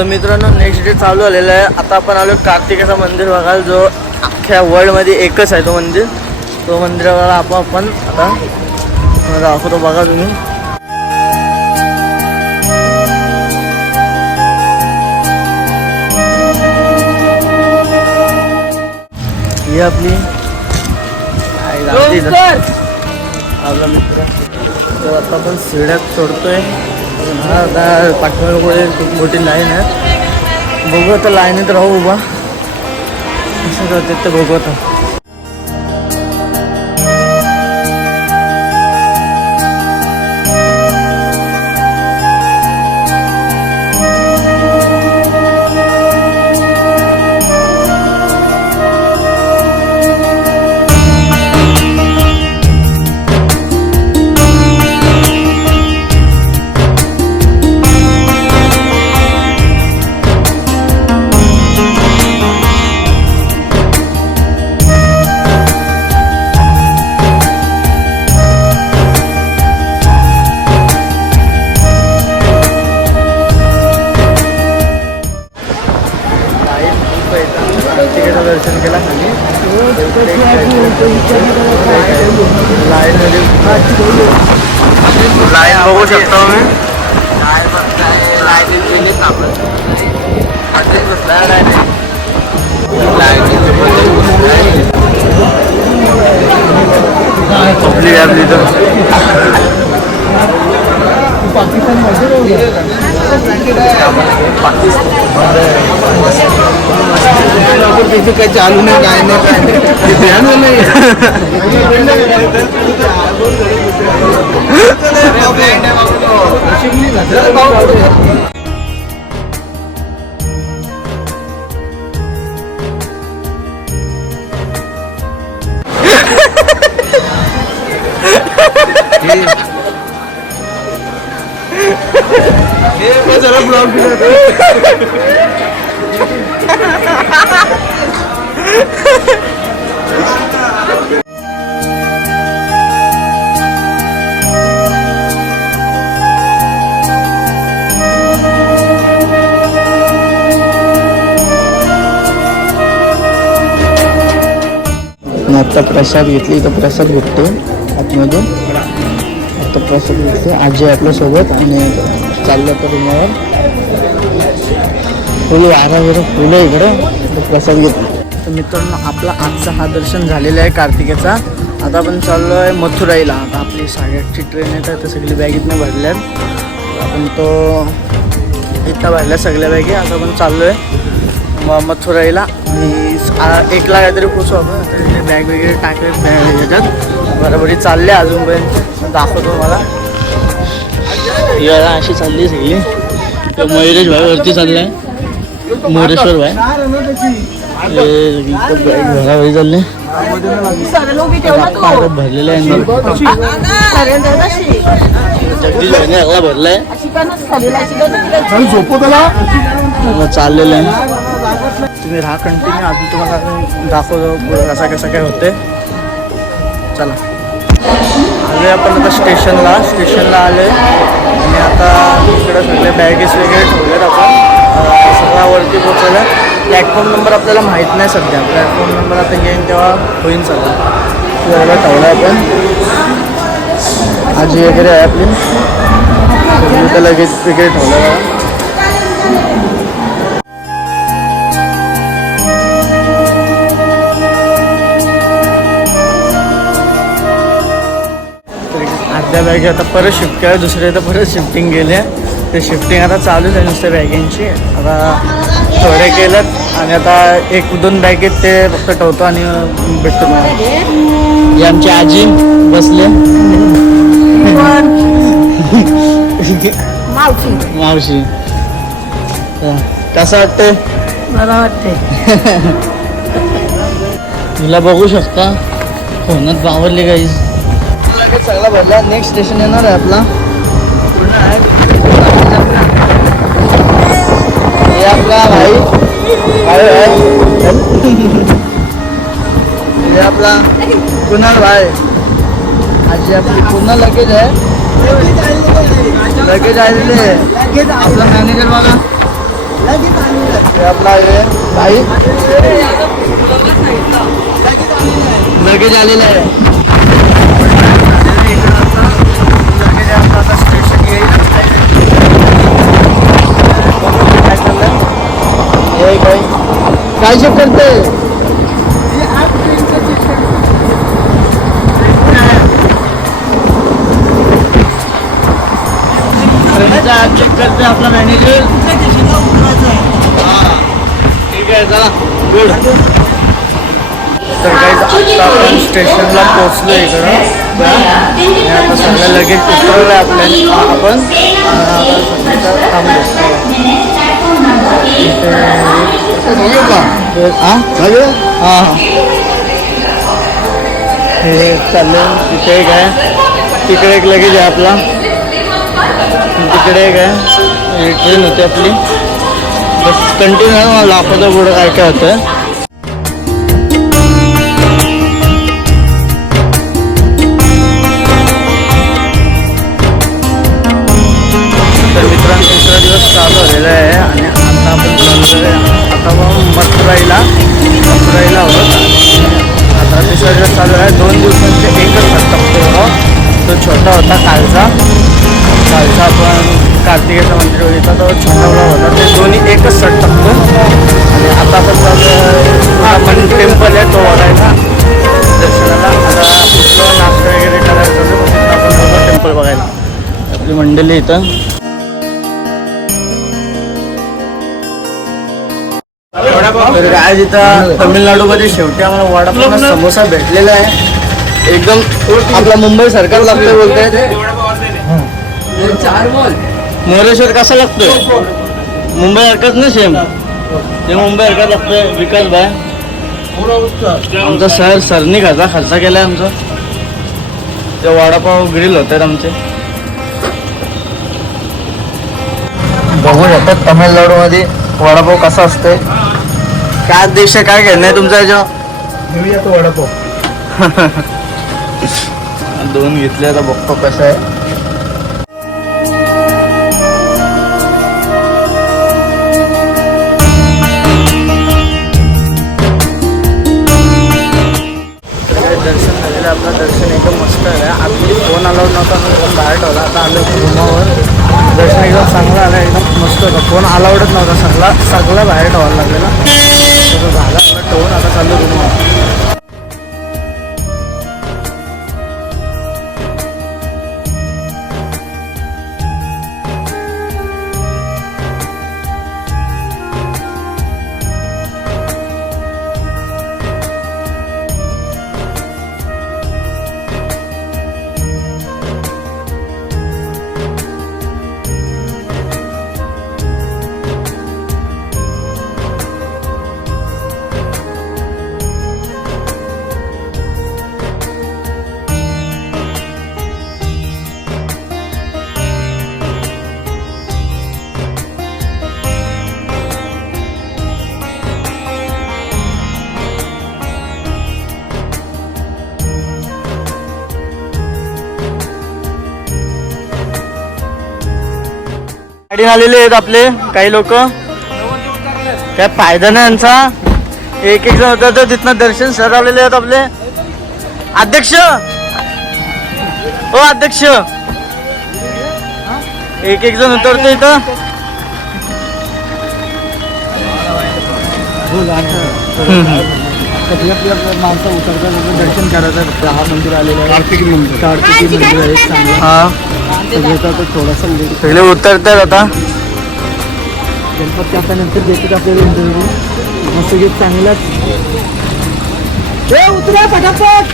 तर मित्रांनो next day चालू आलेला आहे. आता आपण आलो कार्तिकेचा मंदिर बघायला, जो अख्ख्या वर्ल्डमध्ये एकच आहे तो मंदिर. तो मंदिर बघायला आपण आता दाखवतो, बघा तुम्ही. ही आपली आपला मित्र. तर आता आपण शिड्यात चढतोय. हा आता पाठीमागे खूप मोठी लाईन आहे. बघू आता लाईनीत राहू उभा, कसं करतात ते बघू आता. दर्शन केला खाली लाईन बघू शकता मी. आपली आपली तर तिथे काही चालू नाही, काय नाही, काय नाही, ध्यान नाही. जरा ब्लॉग आता प्रसाद घेतली, इथं प्रसाद भेटतो आतमधून. आता प्रसाद घेतले, आजी आपल्यासोबत आणि चाललं तर रूमावर. फुल वारा वगैरे फुलं इकडं, प्रसाद घेतला. तर मित्रांनो आपला आजचा हा दर्शन झालेला आहे कार्तिकेचा. आता आपण चाललो आहे मथुराईला. आता आपली 8:30ची ट्रेन येत आहे, तर सगळी बॅग इथनं भरल्यात. आपण तो इथं भरल्या सगळ्या बॅगी. आता आपण चाललो आहे मथुराईला आणि 1ला काहीतरी पोचू आपण. बॅग वगैरे टाकले याच्यात बरोबरी चालले अजूनपर्यंत दाखवतो मला. याला अशी चालली सगळी. मयुरेश भाई वरती चाललाय, मोरेश्वर भाई घरावरी चालले. भरलेला आहे जगदीश भाईने अगला भरलाय, चाललेलं आहे. तुम्ही राहा कंटिन्यू, अजून तुम्हाला दाखवतो कसा कसं काय होते. चला आले आपण आता स्टेशनला आले आणि आता इकडे सगळे बॅगेस वगैरे ठेवलेत. आपण सगळा वरती पोचवलं. प्लॅटफॉर्म नंबर आपल्याला माहीत नाही सध्या. प्लॅटफॉर्म नंबर आता येईन तेव्हा होईन सगळं. यायला ठेवलं आपण. आजी वगैरे आहे आपली, तर लगेच वगैरे ठेवलं. अर्ध्या बॅग आता परत शिफ्ट केल्या, दुसऱ्या इथं परत शिफ्टिंग गेले. ते शिफ्टिंग आता चालूच आहे नुसत्या बॅगेंची. आता थोडे केलं आणि आता 1-2 बॅगेत ते फक्त ठेवतो आणि भेटतो. ही आमची आजी बसले, मावशी. कसं वाटतंय? मला वाटते तुला बघू शकता फोनात बावरली काही. सगळा भरला. नेक्स्ट स्टेशन येणार आहे आपला हे आपला भाई हे आपला कुणाल भाई. आजी आपली पूर्ण लगेज आहे, लगेज आलेले. आपला मॅनेजर बघा, हे आपला आहे काही लगेच आलेलं आहे. लगेच आता स्टेशन येईल. काय चाललंय हे काय शिफ्ट करते चेक करते आपला मॅनेजर. ठीक आहे चला गुड. तर काही आता आपण स्टेशनला पोहोचलो इकडं. आता सगळं लगेच उतरवलं आपल्याला. आपण हां हे चाललं. तिथे एक आहे, तिकडे एक लगेच आहे आपला, तिकडे एक आहे. ट्रेन होती आपली. बस कंटिन्यू मला दाखवतं पुढं काय काय होतं. तर मित्रांनो तिसरा दिवस चालू झालेला आहे आणि आता आपण चाललो आहे आता मथुराईला आहोत. आता तिसरा दिवस चालू आहे. 2 दिवसांचे एकच टप्पा तो छोटा होता कालचा आपण कार्तिकेयचं मंदिर बघितलं तो छोटा होता. ते दोन्ही एकच सट टाकतो. आणि आता आपण चालू आपण टेम्पल आहे तो बघायला दर्शनाला. आता पुढचं नाश्ता वगैरे करायचं होतं मग आपण जातो टेम्पल बघायला. आपली मंडळी इथं. तर आज इथं तमिळनाडूमध्ये शेवटी आम्हाला वडापाव समोसा भेटलेला आहे. एकदम आपला मुंबई सरकार लागतोय बोलताय. मोरेश्वर कसा लागतोय मुंबई हरकत ना सेम ते मुंबई हरकत लागतोय. विकास भाई आमचा सरनी खर्च केलाय आमचा. ते वडापाव ग्रिल होतात आमचे. बघू शकतात तमिळनाडूमध्ये वडापाव कसा असतोय. काय अध्यक्ष काय घेणं आहे तुमचा याच्यावर. तो वडापाव 2 घेतले. आता बघतो कसं आहे. दर्शन झालेलं आपलं. दर्शन एकदम मस्त आहे. आतमध्ये फोन अलाउड नव्हता म्हणून फोन बाहेर ठेवला. आता आलं रूमावर. दर्शन एकदम चांगलं आलं. एकदम मस्त होतं. फोन अलाउडच नव्हता. सगळं बाहेर ठेवायला लागलेला. तसं झालं आपलं ठेवून. आता चाललं रूमावर. गाडी आलेले आहेत आपले काही लोक. काय फायदा नाही यांचा. एक जण होता तर तिथनं दर्शन सर आलेले आहेत आपले. अध्यक्ष ओ अध्यक्ष एक जण उतरतो इथं. माणसं उतरतात दर्शन करायचं. हा मंदिर आलेलं आहे. कार्तिकी मंदिर आहे. हा थोडासा पहिले उतरतात. आता गणपती आता नंतर देतात आपल्याला इंटरव्ह्यू. मस्त घेत चांगलाच. उतरा पटापट.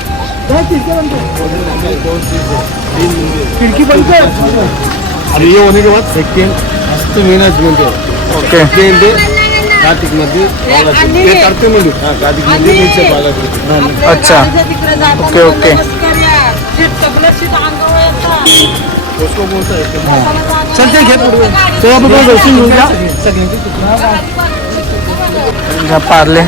खिडकी बंद कर. अरे ये होने के बाद सेकंड मस्त मेहनत बोलते. ओके कार्तिक मध्ये कार्तिक मध्ये कार्तिक मध्ये नीचे बागा. अच्छा ओके ओके. उसको बोलता है चलते घे पुढे. चला आपण दर्शन घेऊन घ्या. पार्ले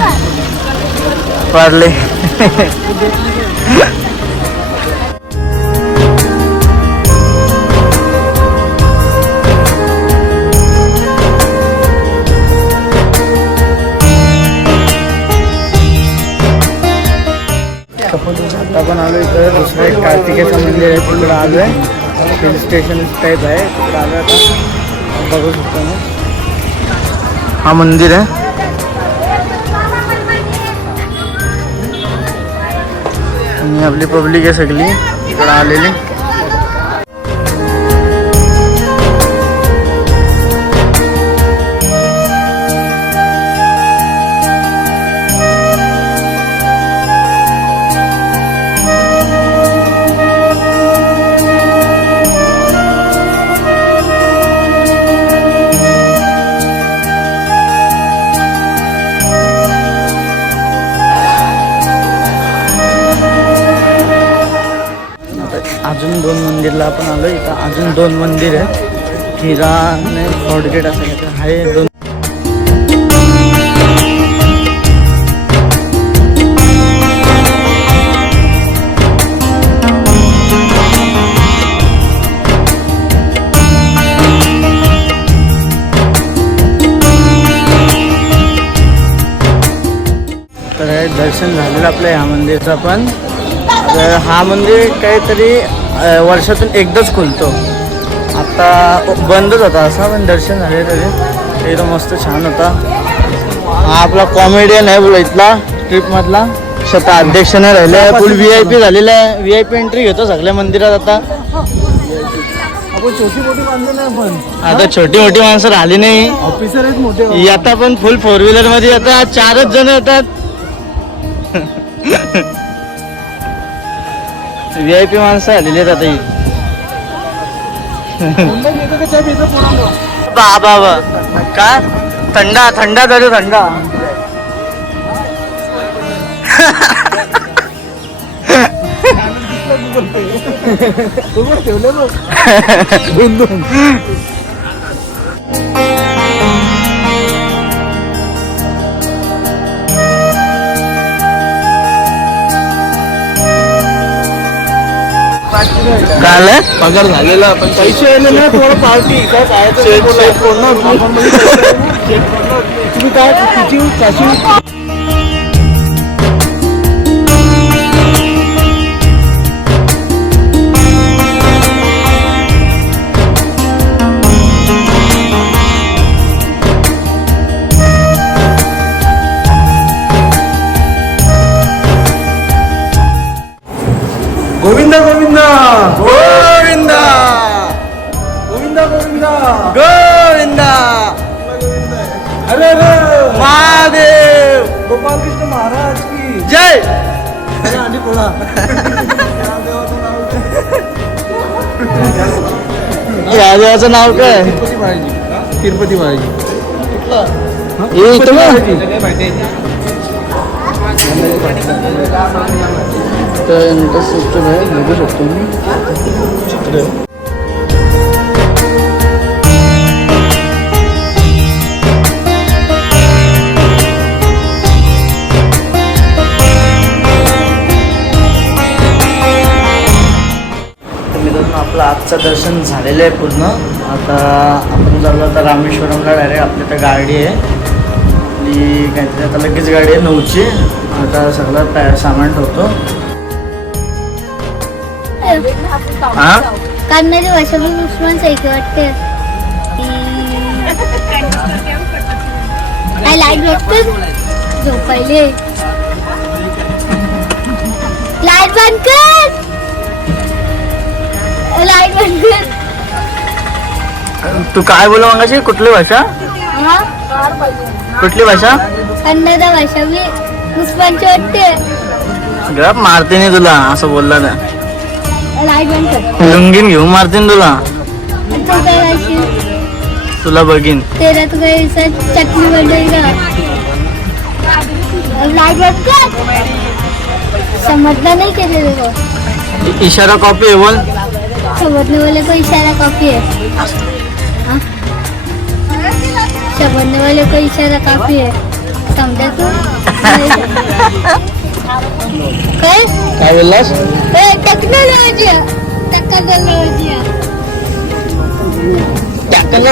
आलो इथं दुसरं एक कार्तिकेचं मंदिर आहे तिकडं आलो आहे. हिल स्टेशन टाईप आहे तिकडं आलो आता बघू शकतो मी. हा मंदिर आहे. आणि आपली पब्लिक आहे सगळी इकडं आलेली. अजून 2 मंदिरला आपण आलो. इथं अजून 2 मंदिर आहे. हिरा आणि फोर्टगेट असं काहीतरी आहे. 2 तर हे दर्शन झालेलं आपलं ह्या मंदिरचं पण. तर हा मंदिर काहीतरी वर्षातून एकदाच खुलतो. आता बंदच होता असा पण दर्शन झाले तरी एकदम मस्त छान होता. हा आपला कॉमेडियन आहे बोला इथला ट्रिपमधला. स्वतः अध्यक्ष नाही राहिले फुल VIP झालेला आहे. VIP एंट्री घेतो सगळ्या मंदिरात आता. आपण छोटी मोठी माणसं नाही पण आता छोटी मोठी माणसं राहिली नाही. ऑफिसर आहेत मोठे. आता पण फुल 4 व्हीलर मध्ये आता 4च जण येतात. VIP माणसं आलेली आहेत आता. बाबा काय थंडा थंडा झालं थंडा. ठेवले बघ 2 काय पगार झालेला पण पैसे आले ना तुम्हाला पार्टी काय काय तुम्ही काय तुझी कशी. गोविंदा गोविंदा गोविंदा गोविंदा गोविंदा गोविंदा अरे अरे महादेव गोपाल कृष्ण महाराज की जय. आणि बोला या देवाचं नाव काय. तिरुपती बाळाजी. तिरुपती बाळाजी हे इथं तर यांचं सिस्टम आहे बघू शकतो मी चित्र. मित्रांनो आपलं आजचं दर्शन झालेलं आहे पूर्ण. आता आपण चाललो आता रामेश्वरमला डायरेक्ट. आपली तर गाडी आहे आणि काहीतरी आता लगेच गाडी आहे 9ची. आता सगळं सामान ठेवतो. हा कान्हाची भाषा पण उस्मान सारखी वाटते. काय लाईट भेटते झोपायले. लाईट बंद कर. लाईट बंद कर. तू काय बोला मगाशी कुठली भाषा. हा कुठली भाषा. कन्नडा भाषा मी उस्मानची वाटते. गप मारते नाही तुला असं बोलला ना. लाईट बंद कर. लुंगीन घेऊन मारते ना तुला. तू काय अशी तुला बघीन. तेरा तू काय चटणी बनवेल का. लाईट बंद कर. समजलं नहीं कैसे देखो इशारा कॉपी है बोल समझने वाले को इशारा काफी है हाँ? समझने वाले को इशारा काफी है समझा तू काय बोललास टेक्नॉलॉजी टेक्नॉलॉजी टाकलं